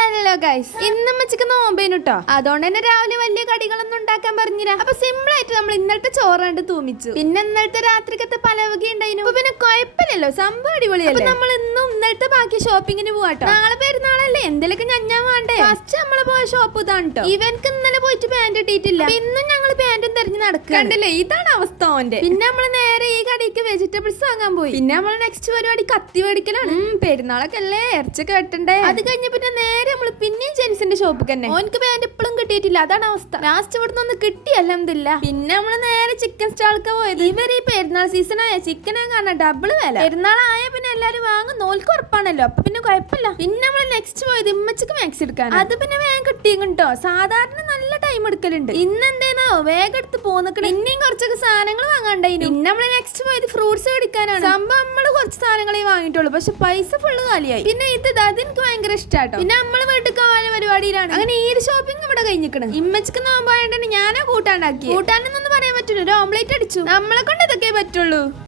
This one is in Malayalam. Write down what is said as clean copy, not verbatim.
ഹലോ ഗൈസ്, ഇന്നും ഉച്ചക്ക് നോമ്പേനു ട്ടോ. അതുകൊണ്ട് തന്നെ രാവിലെ വലിയ കടികളൊന്നും ഉണ്ടാക്കാൻ പറഞ്ഞില്ല. അപ്പൊ സിമ്പിൾ ആയിട്ട് നമ്മൾ ഇന്നലത്തെ ചോറ് കണ്ട് തൂമിച്ചു. പിന്നെ ഇന്നലത്തെ രാത്രിക്കത്തെ പലവക ഉണ്ടായിരുന്നു. അപ്പൊ പിന്നെ കുഴപ്പമില്ലല്ലോ, സംഭവം അടിപൊളിയല്ലേ. അപ്പൊ നമ്മൾ ഇന്നും ഇന്നലത്തെ ബാക്കി ഷോപ്പിങ്ങിന് പോവാട്ടോ. നാളെ പെരുന്നാളല്ലേ, എന്തെങ്കിലുമൊക്കെ ഞാൻ വേണ്ടേ. ഫസ്റ്റ് നമ്മള് പോയ ഷോപ്പ് ഇതാണ് ട്ടോ. ഇവൻക്ക് ഇന്നലെ പോയിട്ട് പാന്റ് കിട്ടിയിട്ടില്ല. ഇന്നും ഞങ്ങൾ പാന്റും തെരഞ്ഞു നടക്കുക. കണ്ടില്ലേ, ഇതാണ് അവസ്ഥ ഓന്റെ. പിന്നെ നമ്മള് നേരെ ഈ കടയ്ക്ക് വെജിറ്റബിൾസ് വാങ്ങാൻ പോയി. പിന്നെ നമ്മൾ നെക്സ്റ്റ് പരിപാടി കത്തി മേടിക്കലാണ്. പെരുന്നാളൊക്കെ അല്ലേ, ഇറച്ചൊക്കെ വെട്ടണ്ടേ. അത് കഴിഞ്ഞ പിന്നെ നേരെ നമ്മള് പിന്നെയും ജെൻസിന്റെ ഷോപ്പ് തന്നെ. ഓനക്ക് പാന്റ് ഇപ്പോഴും കിട്ടിയിട്ടില്ല, അതാണ് അവസ്ഥ. ലാസ്റ്റ് ഇവിടുന്ന് ഒന്ന് കിട്ടി, അൽഹംദുലില്ല. പിന്നെ നമ്മള് നേരെ ചിക്കൻ സ്റ്റാൾക്ക് പോയത്. ഇവര് ഈ പെരുന്നാൾ സീസൺ ആയ ചിക്കനെ കാണാൻ ഡബിൾ വില. പെരുന്നാളായ പിന്നെ എല്ലാരും വാങ്ങും, നോൽക്ക് ഉറപ്പാണല്ലോ, അപ്പൊ പിന്നെ കുഴപ്പമില്ല. പിന്നെ നമ്മള് നെക്സ്റ്റ് പോയത് ഇമ്മച്ചിക്ക് മാക്സ് എടുക്കാൻ. അത് പിന്നെ വേഗം കിട്ടിയും കേട്ടോ. സാധാരണ നല്ല ടൈം എടുക്കലുണ്ട്. ഇന്ന് എന്തേന്നോ വേഗം എടുത്ത് പോന്നിക്കണം. ഇനിയും കുറച്ചൊക്കെ സാധനങ്ങൾ വാങ്ങാണ്ടായിരുന്നു. പിന്നെ നമ്മള് നെക്സ്റ്റ് പോയത് ഫ്രൂട്ട്സ് മേടിക്കാനാണ്. സംഭവം നമ്മള് കുറച്ച് സാധനങ്ങളെ വാങ്ങിയിട്ടുള്ളൂ, പക്ഷെ പൈസ ഫുള്ള് കാലിയായി. പിന്നെ അതെനിക്ക് ഭയങ്കര ഇഷ്ടാട്ടോ. പിന്നെ നമ്മള് വീട്ടിൽ പോകാൻ പരിപാടിയിലാണ്. അങ്ങനെ ഈ ഒരു ഷോപ്പിംഗ് ഇവിടെ കഴിഞ്ഞിക്കണം. ഇമ്മച്ചിക്ക് നോമ്പായോണ്ട് ഞാനാ കൂട്ടാണ്ടാക്കി. കൂട്ടാനെന്നൊന്നും പറയാൻ പറ്റില്ല, ഒരു ഓംലേറ്റ് അടിച്ചു. നമ്മളെ കൊണ്ട് ഇതൊക്കെ പറ്റുള്ളൂ.